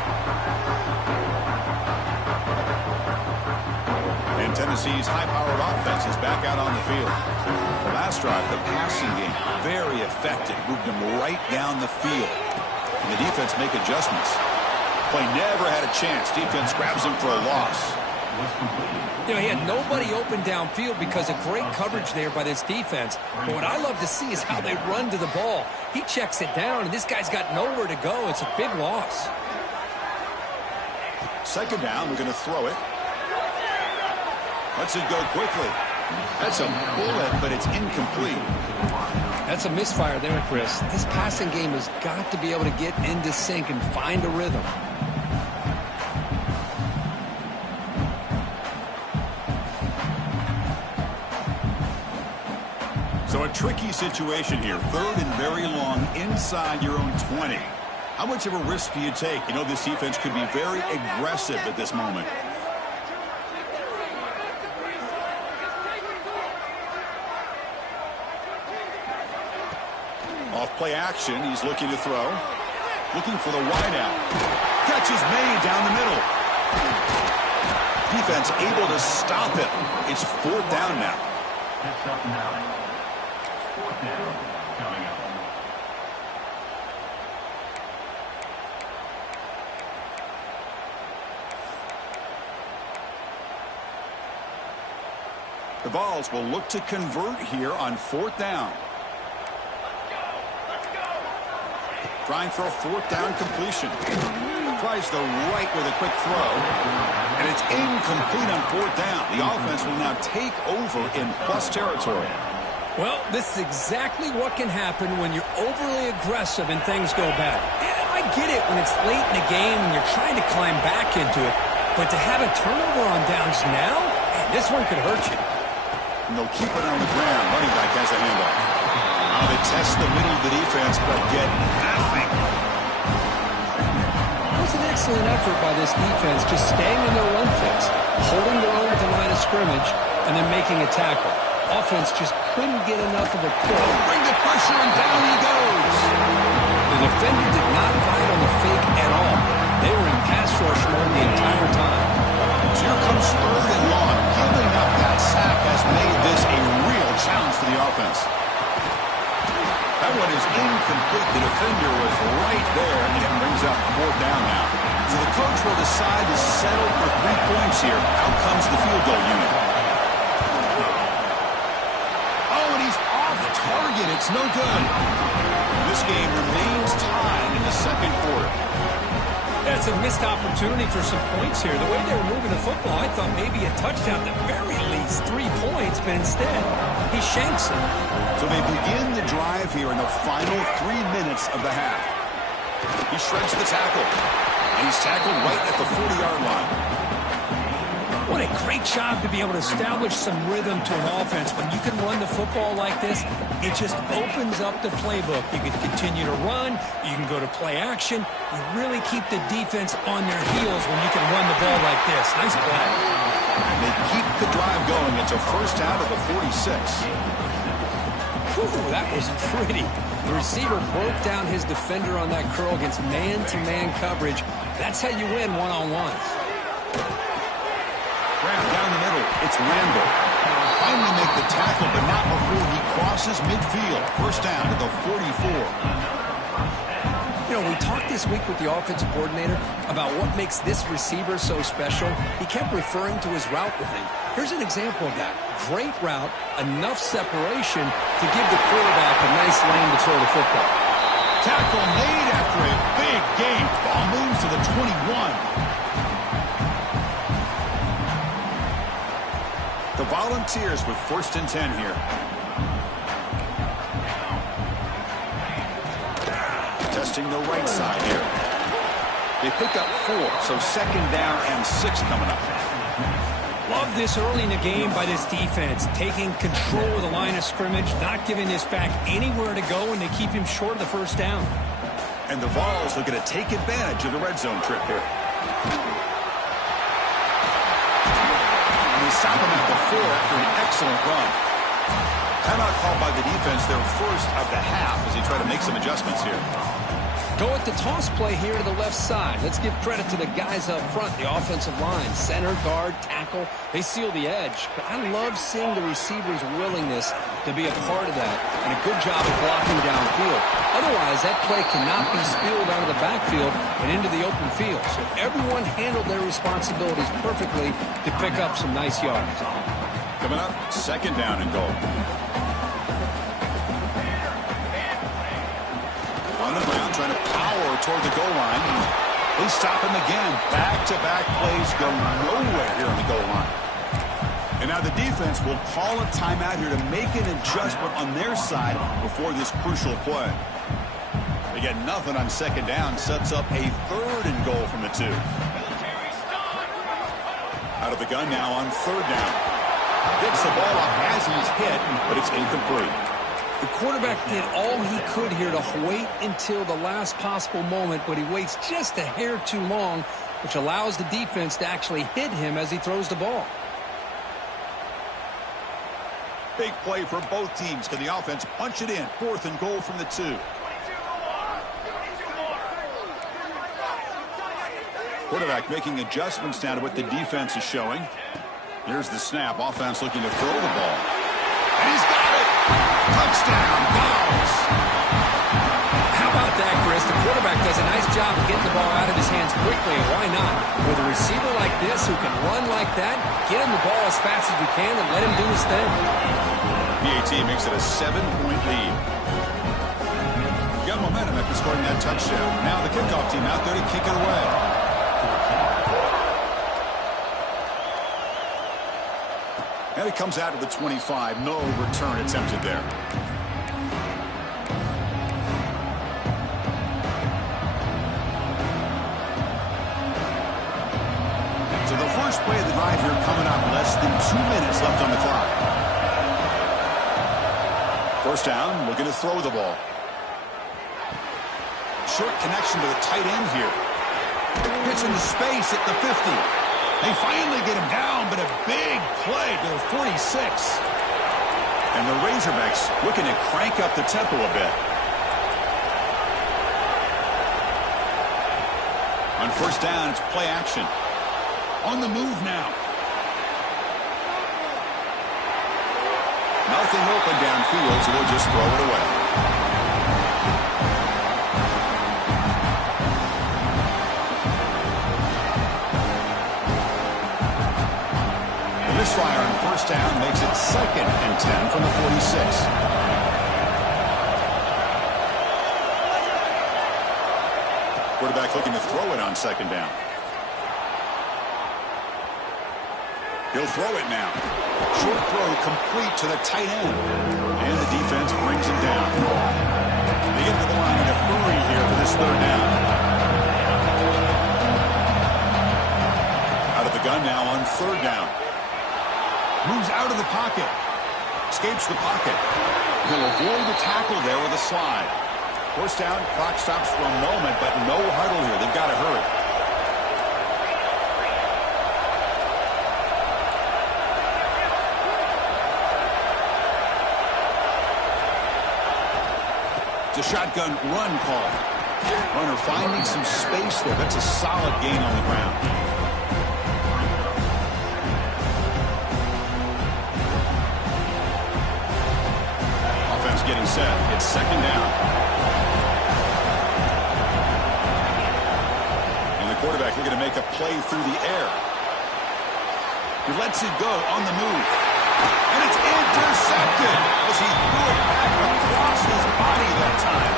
And Tennessee's high-powered offense is back out on the field. The last drive, the passing game, very effective. Moved them right down the field. And the defense make adjustments. Play never had a chance. Defense grabs him for a loss. You know, he had nobody open downfield because of great coverage there by this defense. But what I love to see is how they run to the ball. He checks it down, and this guy's got nowhere to go. It's a big loss. Second down, we're going to throw it. Lets it go quickly. That's a bullet, but it's incomplete. That's a misfire there, Chris. This passing game has got to be able to get into sync and find a rhythm. So a tricky situation here. Third and very long inside your own 20. How much of a risk do you take? You know, this defense could be very aggressive at this moment. Off play action, he's looking to throw. Looking for the wideout. Catch is made down the middle. Defense able to stop it. It's fourth down now. Fourth down coming up. The Vols will look to convert here on fourth down. Trying for a fourth down completion. Tries the right with a quick throw. And it's incomplete on fourth down. The offense will now take over in plus territory. Well, this is exactly what can happen when you're overly aggressive and things go bad. And I get it when it's late in the game and you're trying to climb back into it. But to have a turnover on downs now, man, this one could hurt you. And they'll keep it on the ground. Running back has a handoff. Now they test the middle of the defense, but get nothing. It was an excellent effort by this defense, just staying in their run fix, holding their own at the line of scrimmage, and then making a tackle. Offense just couldn't get enough of a pull. Bring the pressure, and down he goes. The defender did not fight on the fake at all. They were in pass rush mode the entire time. So here comes third and long. Giving up that sack has made this a real challenge for the offense. That one is incomplete. The defender was right there, and it brings up fourth down now. So the coach will decide to settle for 3 points here. Out comes the field goal unit. Oh, and he's off target. It's no good. This game remains tied in the second quarter. That's a missed opportunity for some points here. The way they were moving the football, I thought maybe a touchdown, at the very least 3 points, but instead, he shanks it. So they begin the drive here in the final 3 minutes of the half. He shreds the tackle, and he's tackled right at the 40-yard line. What a great job to be able to establish some rhythm to an offense. When you can run the football like this, it just opens up the playbook. You can continue to run. You can go to play action. You really keep the defense on their heels when you can run the ball like this. Nice play. They keep the drive going. It's a first down at the 46. Whew, that was pretty. The receiver broke down his defender on that curl against man-to-man coverage. That's how you win one-on-ones. Down the middle, it's Randall. Finally make the tackle, but not before he crosses midfield. First down to the 44. You know, we talked this week with the offensive coordinator about what makes this receiver so special. He kept referring to his route running. Here's an example of that. Great route, enough separation to give the quarterback a nice lane to throw the football. Tackle made after a big gain. Ball moves to the 21. The Volunteers with first and 10 here. Testing the right side here. They pick up 4, so second down and 6 coming up. Love this early in the game by this defense, taking control of the line of scrimmage, not giving this back anywhere to go, and they keep him short of the first down. And the Vols looking to take advantage of the red zone trip here. And they stop him at the 4 after an excellent run. Timeout called by the defense, their first of the half, as they try to make some adjustments here. Go with the toss play here to the left side. Let's give credit to the guys up front, the offensive line, center, guard, tackle. They seal the edge. But I love seeing the receiver's willingness to be a part of that, and a good job of blocking downfield. Otherwise, that play cannot be spilled out of the backfield and into the open field. So everyone handled their responsibilities perfectly to pick up some nice yards. Coming up, second down and goal. On the ground, trying to power toward the goal line. They stop him again. Back-to-back plays go nowhere here on the goal line. And now the defense will call a timeout here to make an adjustment on their side before this crucial play. They get nothing on second down. Sets up a third and goal from the 2. Out of the gun now on third down. Gets the ball off as he's hit, but it's incomplete. The quarterback did all he could here to wait until the last possible moment, but he waits just a hair too long, which allows the defense to actually hit him as he throws the ball. Big play for both teams. Can the offense punch it in? Fourth and goal from the 2. Quarterback making adjustments now to what the defense is showing. Here's the snap. Offense looking to throw the ball. And he's got it! Touchdown, Vols! How about that, Chris? The quarterback does a nice job of getting the ball out of his hands quickly, and why not? With a receiver like this who can run like that, get him the ball as fast as we can and let him do his thing. PAT makes it a 7-point lead. You got momentum after scoring that touchdown. Now the kickoff team out there to kick it away. And it comes out of the 25. No return attempted there. So the first play of the drive here coming up. Less than 2 minutes left on the clock. First down, looking to throw the ball. Short connection to the tight end here. Gets into space at the 50. They finally get him down, but a big play to the 46. And the Razorbacks looking to crank up the tempo a bit. On first down, it's play action. On the move now. Nothing open downfield, so they'll just throw it away. Misfire on first down makes it 2nd and 10 from the 46. Quarterback looking to throw it on second down. He'll throw it now. Short throw complete to the tight end. And the defense brings him down. They get to the line in a hurry here for this third down. Out of the gun now on third down. Moves out of the pocket. Escapes the pocket. He'll avoid the tackle there with a slide. First down, clock stops for a moment, but no huddle here. They've got to hurry. It's a shotgun run call. Runner finding some space there. That's a solid gain on the ground. Getting set. It's second down. And the quarterback looking to make a play through the air. He lets it go on the move. And it's intercepted as he threw it back across his body that time.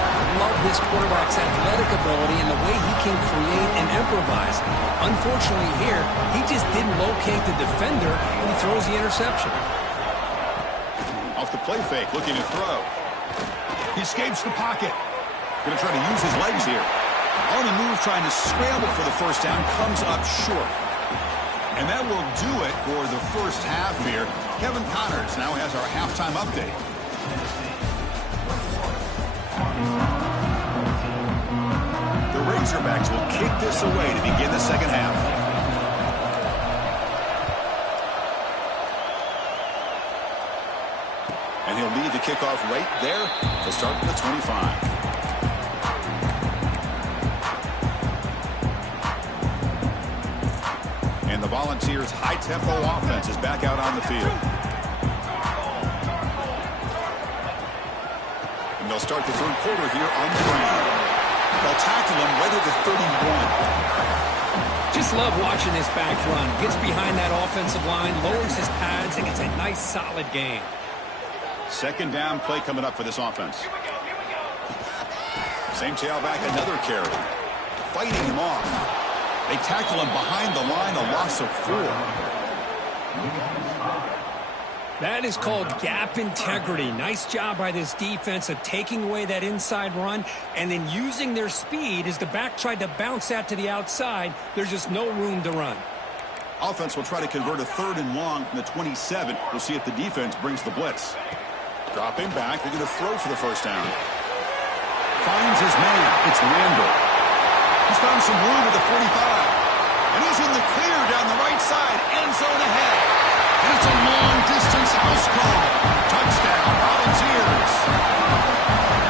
I love this quarterback's athletic ability and the way he can create and improvise. Unfortunately here, he just didn't locate the defender when he throws the interception. Off the play fake, looking to throw. He escapes the pocket. Going to try to use his legs here. On the move, trying to scramble for the first down, comes up short. And that will do it for the first half here. Kevin Connors now has our halftime update. The Razorbacks will kick this away to begin the second half. And he'll lead the kickoff right there to start from the 25. And the Volunteers' high-tempo offense is back out on the field. And they'll start the third quarter here on the ground. They'll tackle him right at the 31. Just love watching this back run. Gets behind that offensive line, lowers his pads, and it's a nice, solid game. Second down play coming up for this offense. Same tailback, another carry. Fighting him off. They tackle him behind the line, a loss of 4. That is called gap integrity. Nice job by this defense of taking away that inside run and then using their speed as the back tried to bounce that to the outside. There's just no room to run. Offense will try to convert a 3rd and long from the 27. We'll see if the defense brings the blitz. Dropping back, they're going to throw for the first down. Finds his man. It's Randall. He's found some room at the 45. And he's in the clear down the right side. End zone ahead. And it's a long-distance house call. Touchdown, Volunteers.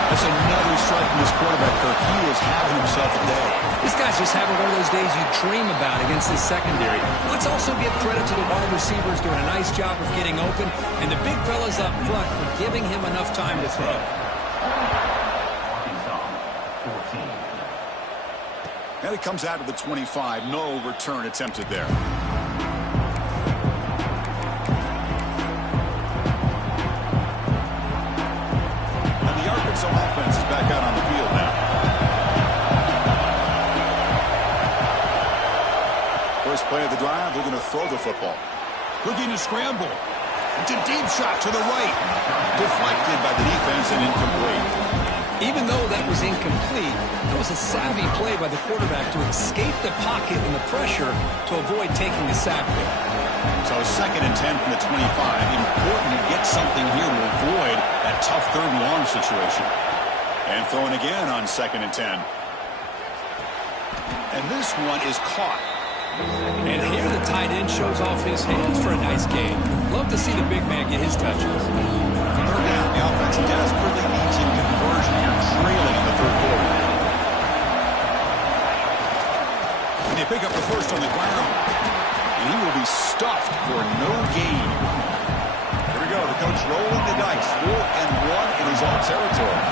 That's another strike from this quarterback, Kirk. He is having himself a day. This guy's just having one of those days you dream about against this secondary. Let's also give credit to the wide receivers doing a nice job of getting open, and the big fellas up front for giving him enough time to throw. And it comes out of the 25. No return attempted there. And the Arkansas offense is back out on the field now. First play of the drive, they're going to throw the football. Looking to scramble. It's a deep shot to the right. Deflected by the defense and incomplete. Even though that was incomplete, that was a savvy play by the quarterback to escape the pocket and the pressure to avoid taking the sack there. So 2nd and 10 from the 25. Important to get something here to avoid that tough 3rd and long situation. And throwing again on 2nd and 10. And this one is caught. And here the tight end shows off his hands for a nice game. Love to see the big man get his touches. 3rd down. The offense desperately needs a conversion here, trailing in the 3rd quarter. And they pick up the first on the ground. And he will be stuffed for no gain. Here we go. The coach rolling the dice. 4th and 1 in his own territory.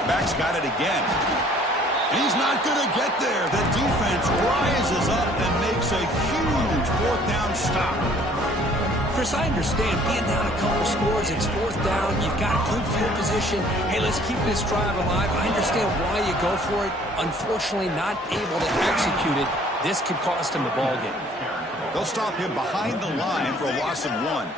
The back's got it again. He's not going to get there. The defense rises up and makes a huge 4th down stop. Chris, I understand being down a couple scores, it's 4th down, you've got good field position. Hey, let's keep this drive alive. I understand why you go for it. Unfortunately, not able to execute it. This could cost him the ball game. They'll stop him behind the line for a loss of 1.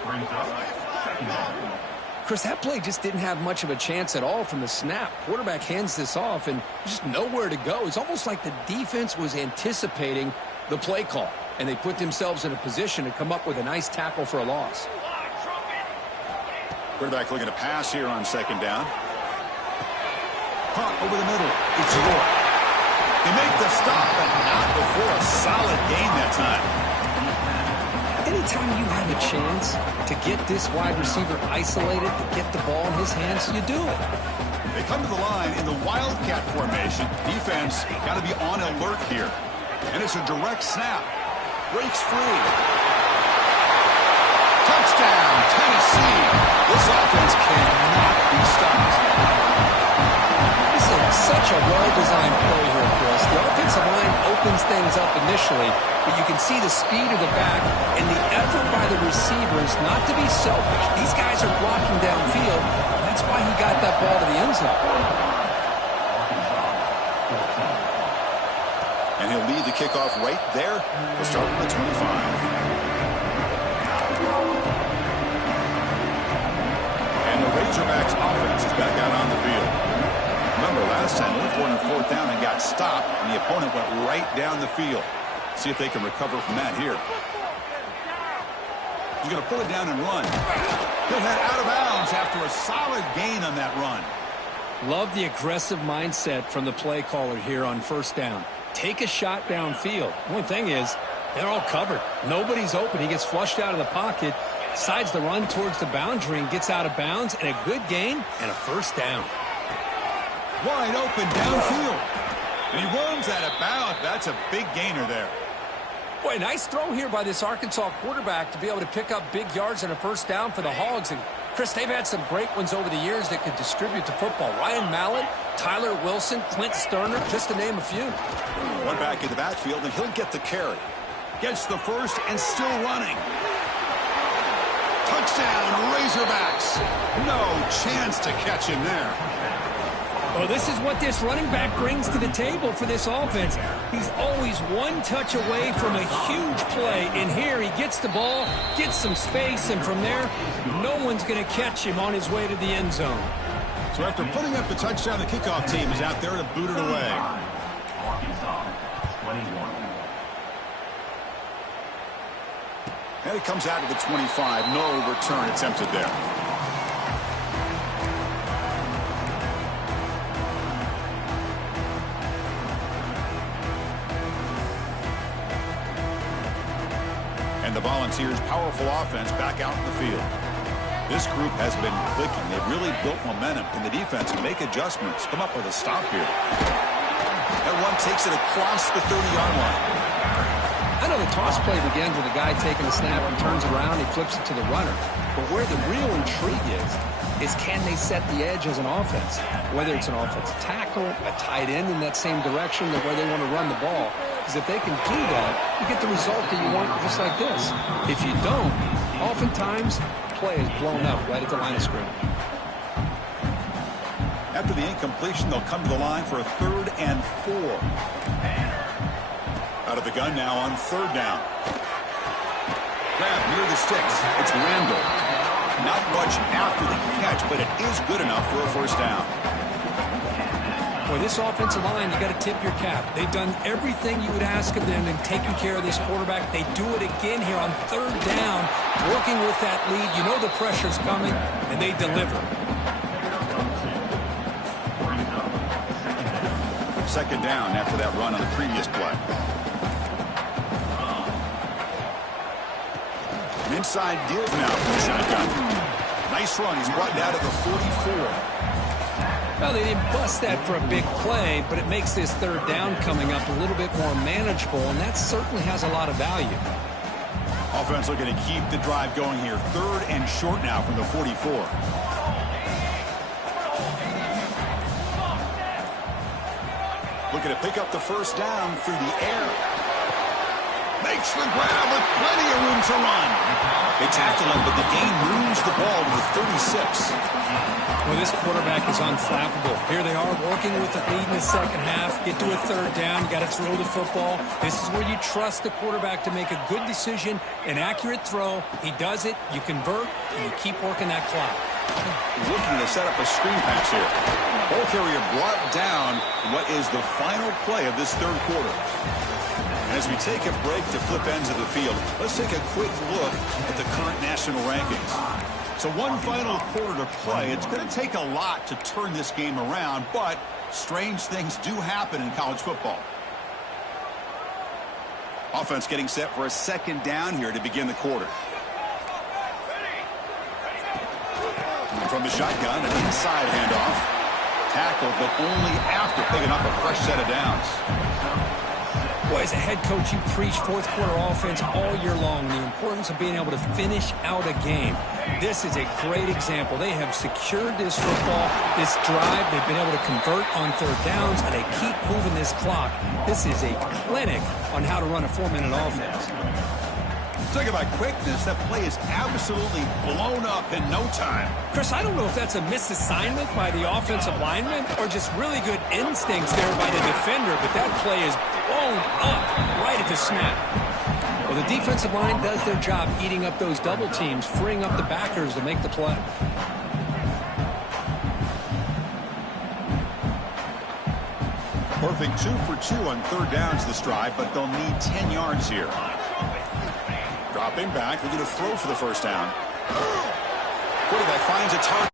Chris, that play just didn't have much of a chance at all from the snap. Quarterback hands this off and just nowhere to go. It's almost like the defense was anticipating the play call, and they put themselves in a position to come up with a nice tackle for a loss. Quarterback looking to pass here on 2nd down. Caught over the middle. It's York. They make the stop, but not before a solid gain that time. Anytime you have a chance to get this wide receiver isolated, to get the ball in his hands, you do it. They come to the line in the Wildcat formation. Defense got to be on alert here. And it's a direct snap. Breaks free. Touchdown, Tennessee. This offense cannot be stopped. This is such a well-designed play here, Chris. The offensive line opens things up initially, but you can see the speed of the back and the effort by the receivers not to be selfish. These guys are blocking downfield. That's why he got that ball to the end zone. And he'll lead the kickoff right there. We'll start with the 25. And the Razorbacks offense is back out on the field. last time. Went for it on fourth down and got stopped, and the opponent went right down the field. See if they can recover from that here. He's going to pull it down and run. He'll head out of bounds after a solid gain on that run. Love the aggressive mindset from the play caller here on first down. Take a shot downfield. One thing is, they're all covered. Nobody's open. He gets flushed out of the pocket, decides to run towards the boundary and gets out of bounds, and a good gain and a first down. Wide open downfield. And he runs out of bounds. That's a big gainer there. Boy, nice throw here by this Arkansas quarterback to be able to pick up big yards and a first down for the Hogs. And, Chris, they've had some great ones over the years that could distribute the football. Ryan Mallett, Tyler Wilson, Clint Sterner, just to name a few. One back in the backfield, and he'll get the carry. Gets the first and still running. Touchdown, Razorbacks. No chance to catch him there. Well, this is what this running back brings to the table for this offense. He's always one touch away from a huge play. And here he gets the ball, gets some space, and from there, no one's going to catch him on his way to the end zone. So after putting up the touchdown, the kickoff team is out there to boot it away. And it comes out to the 25. No return attempted there. And the Volunteers' powerful offense back out in the field. This group has been clicking. They've really built momentum. Can the defense make adjustments? Come up with a stop here. That one takes it across the 30-yard line. I know the toss play begins with a guy taking a snap and turns around, he flips it to the runner. But where the real intrigue is can they set the edge as an offense? Whether it's an offensive tackle, a tight end in that same direction, the way they want to run the ball. Because if they can do that, you get the result that you want just like this. If you don't, oftentimes, play is blown up right at the line of scrimmage. After the incompletion, they'll come to the line for a 3rd and 4. Out of the gun now on 3rd down. Grab near the sticks. It's Randall. Not much after the catch, but it is good enough for a first down. Boy, this offensive line, you got to tip your cap. They've done everything you would ask of them in taking care of this quarterback. They do it again here on 3rd down, working with that lead. You know the pressure's coming, and they deliver. 2nd down after that run on the previous play. An inside give now from the shotgun. Nice run. He's brought down to the 44. Well, they didn't bust that for a big play, but it makes this 3rd down coming up a little bit more manageable, and that certainly has a lot of value. Offense looking to keep the drive going here. 3rd and short now from the 44. Looking to pick up the first down through the air. Makes the grab with plenty of room to run. They tackle him, but the gain moves the ball to the 36. Well, this quarterback is unflappable. Here they are working with the lead in the second half. Get to a 3rd down. You got to throw the football. This is where you trust the quarterback to make a good decision, an accurate throw. He does it. You convert, and you keep working that clock. Looking to set up a screen pass here. Ball carrier brought down what is the final play of this 3rd quarter. As we take a break to flip ends of the field, let's take a quick look at the current national rankings. So one final quarter to play. It's going to take a lot to turn this game around, but strange things do happen in college football. Offense getting set for a 2nd down here to begin the quarter. From the shotgun, an inside handoff. Tackled, but only after picking up a fresh set of downs. Boy, as a head coach, you preach 4th quarter offense all year long. The importance of being able to finish out a game. This is a great example. They have secured this football, this drive. They've been able to convert on 3rd downs, and they keep moving this clock. This is a clinic on how to run a 4-minute offense. Talking about quickness, that play is absolutely blown up in no time. Chris, I don't know if that's a misassignment by the offensive lineman or just really good instincts there by the defender, but that play is blown up right at the snap. Well, the defensive line does their job eating up those double teams, freeing up the backers to make the play. Perfect 2 for 2 on third downs this drive, but they'll need 10 yards here. Dropping back, looking to throw for the first down. Quarterback finds a target.